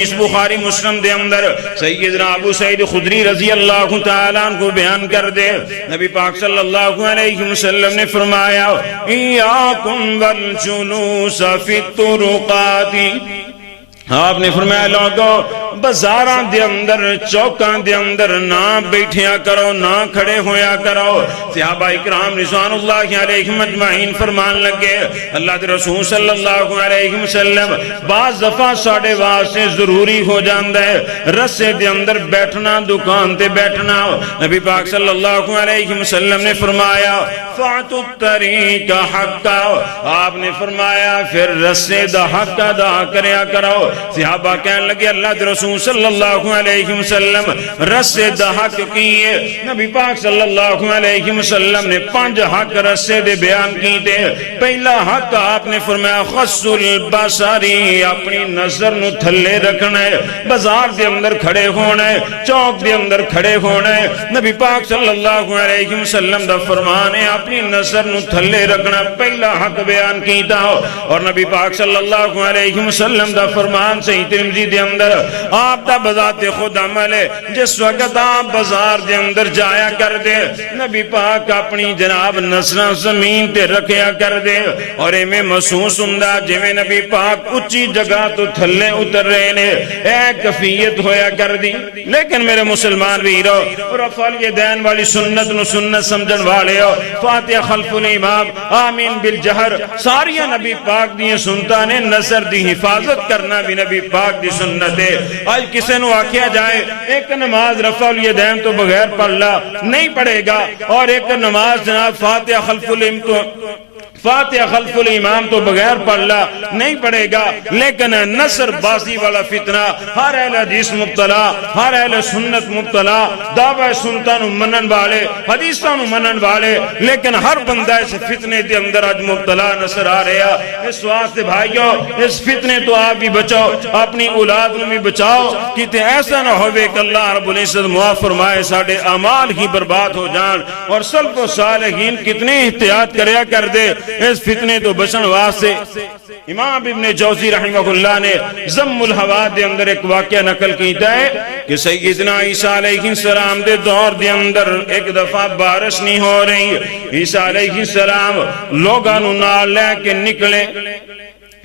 اس بخاری مسلم دے اندر سیدنا ابو سعید خدری رضی اللہ تعالیٰ عنہ کو بیان کر دے، نبی پاک صلی اللہ علیہ وسلم نے فرمایا ایاکم والجلوس فی الطرقات، آپ نے فرمایا لوگو بازاران دے اندر چوکان دے اندر نہ بیٹھیا کرو نہ کھڑے ہویا کرو۔ صحابہ اکرام رضوان اللہ علیہم اجمعین فرمان لگے اللہ دے رسول صلی اللہ علیہ وسلم بعض دفعہ ساڑھے واسطے ضروری ہو جاندہ ہے رسے دے اندر بیٹھنا، دکان تے بیٹھنا۔ نبی پاک صلی اللہ علیہ وسلم نے فرمایا فَعْتُ الطَّرِيقَ حَقَّ، آپ نے فرمایا پھر رسے دا حق ادا کریا کرو۔ صحابہ کہنے لگے اللہ دے رسول صلی اللہ علیہ وسلم رسے دا حق کیے، نبی پاک صلی اللہ علیہ وسلم نے 5 حق رسے دے بیان کی دے۔ پہلا حق آپ نے فرمایا خص البصری، اپنی نظر نو تھلے رکھنا ہے، بازار دے اندر کھڑے ہونا ہے، چوک دے اندر کھڑے ہونا ہے، نبی پاک صلی اللہ علیہ وسلم دا فرمان ہے اپنی نظر نو تھلے رکھنا، پہلا حق بیان کیتا ہو۔ اور نبی پاک صلی اللہ علیہ وسلم دا فرمان صحیح ترمذی دے اندر آپ دا بذات خود عمل ہے، جس وقت آپ بازار دے اندر جایا کر دے نبی پاک اپنی جناب نظرہ زمین تے رکھیا کر دے، اور میں محسوس ہوندا جویں نبی پاک اچھی جگہ تو تھلے اتر رہے نے، اے کفیت ہویا کر دی۔ لیکن میرے مسلمان ویرو رفع الیدین والی سنت نو سنت سمجھن والے ہو، فاتحہ خلف الامام آمین بالجہر ساریاں نبی پاک دی سنتا نے، نظر دی حفاظت کرنا بھی نبی پاک دی سنت ہے۔ آج کسے نو آکھیا جائے ایک نماز رفع الیدین تو بغیر پڑھ لا نہیں پڑھے گا، اور ایک نماز جناب فاتحہ خلف الامام تو بغیر پڑھ لا نہیں پڑھے گا، لیکن نصر بازی والا فتنہ ہر اہل حدیث مبتلا، ہر اہل سنت مبتلا، دعوی سنتانو منن والے، حدیثانو منن والے، لیکن ہر بندہ اس فتنے دے اندر آج مبتلا نصر آ رہا۔ اس واسطے بھائیو اس فتنے تو آپ بھی بچاؤ، اپنی اولاد میں بھی بچاؤ، کتے ایسا نہ ہوئے کہ اللہ رب العزت معاف فرمائے ساڑھے اعمال ہی برباد ہو جان۔ اور سلف و صالحین کتنے احتیاط کریا کر دے اس فتنے تو بچن واسطے۔ امام ابن جوزی رحمہ اللہ نے ضم الہوا دے اندر ایک واقعہ نقل کیتا ہے کہ سیدنا عیسیٰ علیہ السلام دے دور دے اندر ایک دفعہ بارش نہیں ہو رہی، عیسیٰ علیہ السلام لوگانو نال لے کے نکلے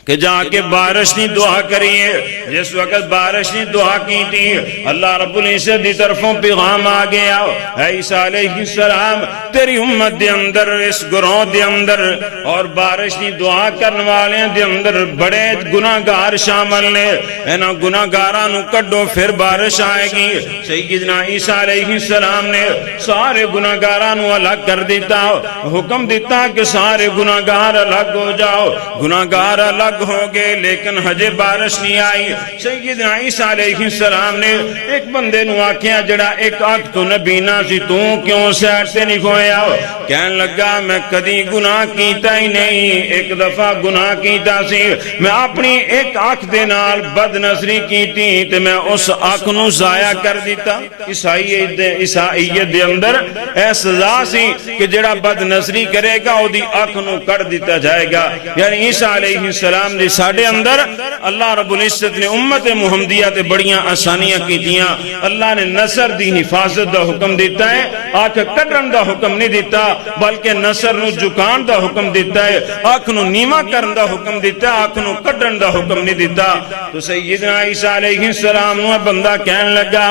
کہ جا کے بارش نہیں دعا کریے۔ جس وقت بارش نہیں دعا کی تھی اللہ رب العزت دی طرفوں پیغام آ گیا، اے عیسیٰ علیہ السلام تیری امت دے اندر اس گروہ دے اندر اور بارش نہیں دعا کرنے والے دے اندر بڑے گناہگار شامل نے، اینا گناہگاراں نو کڈو پھر بارش آئے گی۔ سیدنا عیسیٰ علیہ السلام نے سارے گناہگاراں نو الگ کر دیتا، حکم دیتا کہ سارے گناہگار الگ ہو جاؤ، گناہگار الگ ہو گئے لیکن ہجے بارش نہیں آئی۔ سیدنا عیسیٰ علیہ السلام نے ایک بندے نو آکھیا جڑا ایک آنکھ تو نابینا سی تو کیوں سیر سے نہیں کھویا؟ کہنے لگا میں کدی گناہ کیتا ہی نہیں، ایک دفعہ گناہ کیتا سی، میں اپنی ایک آنکھ دے نال بد نظری کیتی تے میں اس آنکھ نو ضائع کر دیتا۔ عیسائیت دے اندر اے سزا سی کہ جڑا بد نظری کرے گا او دی آنکھ نو کٹ دیتا جائے گا۔ یعنی عیسیٰ علیہ السلام نے ساڑھے اندر اللہ رب العزت نے امت محمدیہ تے بڑیاں آسانیاں کی دیاں۔ اللہ نے نصر دی حفاظت دا حکم دیتا ہے، آنکھ کٹن دا حکم نہیں دیتا بلکہ نصر نو جکان دا حکم دیتا ہے، آنکھ نو نیمہ کرن دا حکم دیتا ہے، آنکھ نو کٹن دا حکم نہیں دیتا۔ تو سیدنا عیسیٰ علیہ السلام نو بندہ کہنے لگا،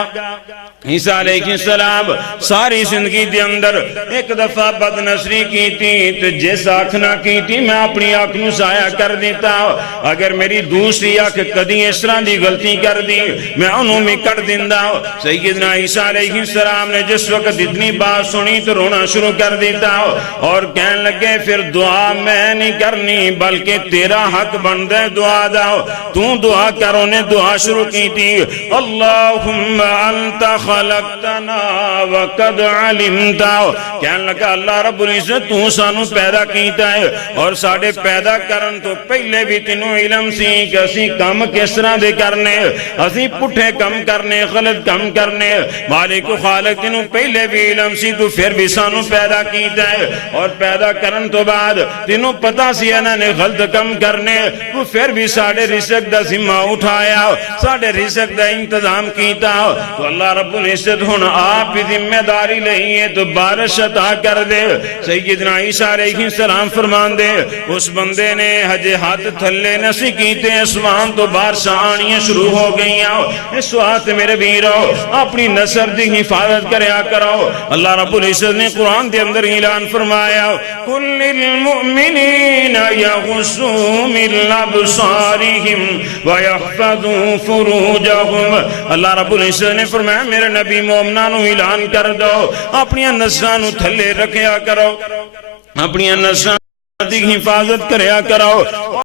عیسیٰ علیہ السلام ساری زندگی دے اندر ایک دفعہ بد نظری کی تھی تو جس آنکھ نہ کی تھی میں اپنی آنکھ نو ضائع کر دیتا، اگر میری دوسری آنکھ کدی اس طرح دی غلطی کر دی میں انہوں میں کر دیندہ۔ سیدنا عیسیٰ علیہ السلام نے جس وقت اتنی بات سنی تو رونا شروع کر دیتا اور کہنے لگے پھر دعا میں نہیں کرنی بلکہ تیرا حق بن دے دعا دا، تو دعا کرو نے دعا شروع کی تھی، اللہم انت خلقتنا وقد علمتا، کہنے لگا اللہ رب العزت تو سانو پیدا کیتا ہے اور ساڑھے پیدا کرن تو پہلے بھی بھی تینوں علم سی کہ اسی کم کس طرح دے کرنے اسی پٹھے کم کرنے غلط کم کرنے مالک و خالق تینوں پہلے بھی علم سی تو پھر بھی سانو پیدا کیتا ہے اور پیدا کرن تو بعد تینوں پتا سی انہوں نے غلط کم کرنے تو پھر بھی ساڑھے رزق دا ذمہ اٹھایا ساڑھے رزق دا انتظام کیتا تو اللہ رب العزت ہونا آپ بھی ذمہ داری لئیے تو بارش عطا کر دے سیدنا عیسیٰ علیہ السلام فرمان دے اس بندے نے ہجے ہاتھ تھلے نسی کیتے اسمان تو بارشاں آنیاں شروع ہو گئیاں اس وقت میرے بیرو اپنی نسل دی حفاظت کریا کرو اللہ رب العزت نے قرآن دے اندر اعلان فرمایا کل للمؤمنین یغضوا من ابصارہم ویحفظوا فروجہم اللہ رب العزت نے فرمایا میرے نبی مومنانو اعلان کر دو اپنی نسلانو تھلے رکھیا کرو اپنی نسلانو دی حفاظت کریا کرو